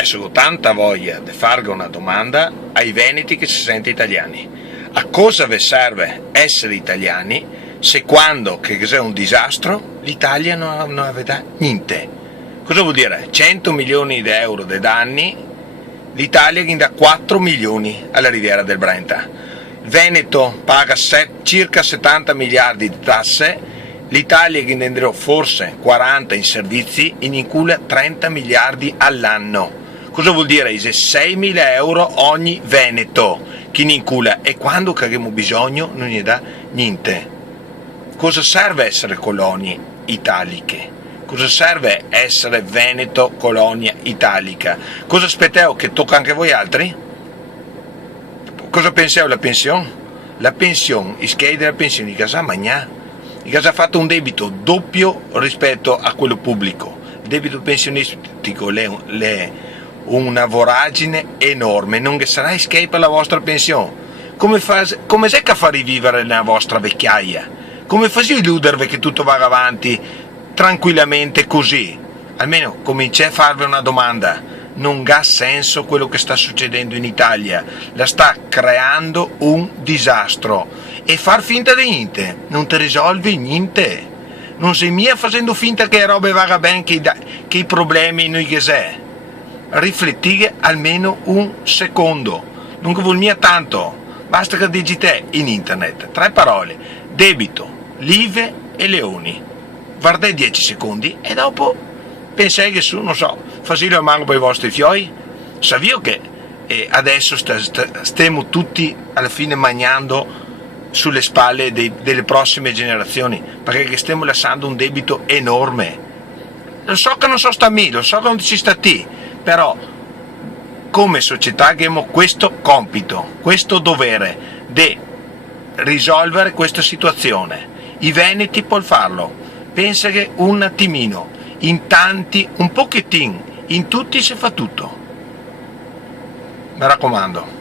Adesso ho tanta voglia di fare una domanda ai veneti che si sentono italiani. A cosa vi serve essere italiani se quando che c'è un disastro l'Italia non aveva niente? Cosa vuol dire? 100 milioni di euro di danni, l'Italia che dà 4 milioni alla riviera del Brenta. Il Veneto paga circa 70 miliardi di tasse, l'Italia che ne forse 40 in servizi, in incula 30 miliardi all'anno. Cosa vuol dire? 6.000 euro ogni Veneto che ne incula, e quando abbiamo bisogno non gli dà niente. Cosa serve essere colonie italiche? Cosa serve essere Veneto colonia italica? Cosa aspettiamo? Che tocca anche a voi altri? Cosa pensiamo della pensione? La pensione, i schede della pensione, di casa magna. Di casa ha fatto un debito doppio rispetto a quello pubblico. Il debito pensionistico è una voragine enorme, non che sarà escape per la vostra pensione. Come è che fa rivivere la vostra vecchiaia? Come fai a illudervi che tutto va avanti tranquillamente così? Almeno cominciate a farvi una domanda. Non ha senso quello che sta succedendo in Italia, la sta creando un disastro, e far finta di niente non ti risolvi niente. Non sei mica facendo finta che le robe vada bene, che i problemi non ci sono. Riflettite almeno un secondo, non vuol mica tanto, basta che digite in internet 3 parole: debito, live e leoni. Guardate 10 secondi e dopo pensai che su, non so, facile a mano per i vostri fioi. Savio che adesso stiamo tutti alla fine mangiando sulle spalle delle prossime generazioni, perché stiamo lasciando un debito enorme. Lo so che non so sta me, lo so che non ci sta te, però come società abbiamo questo compito, questo dovere di risolvere questa situazione. I veneti può farlo, pensa che un attimino, in tanti, un pochettino, in tutti si fa tutto. Mi raccomando.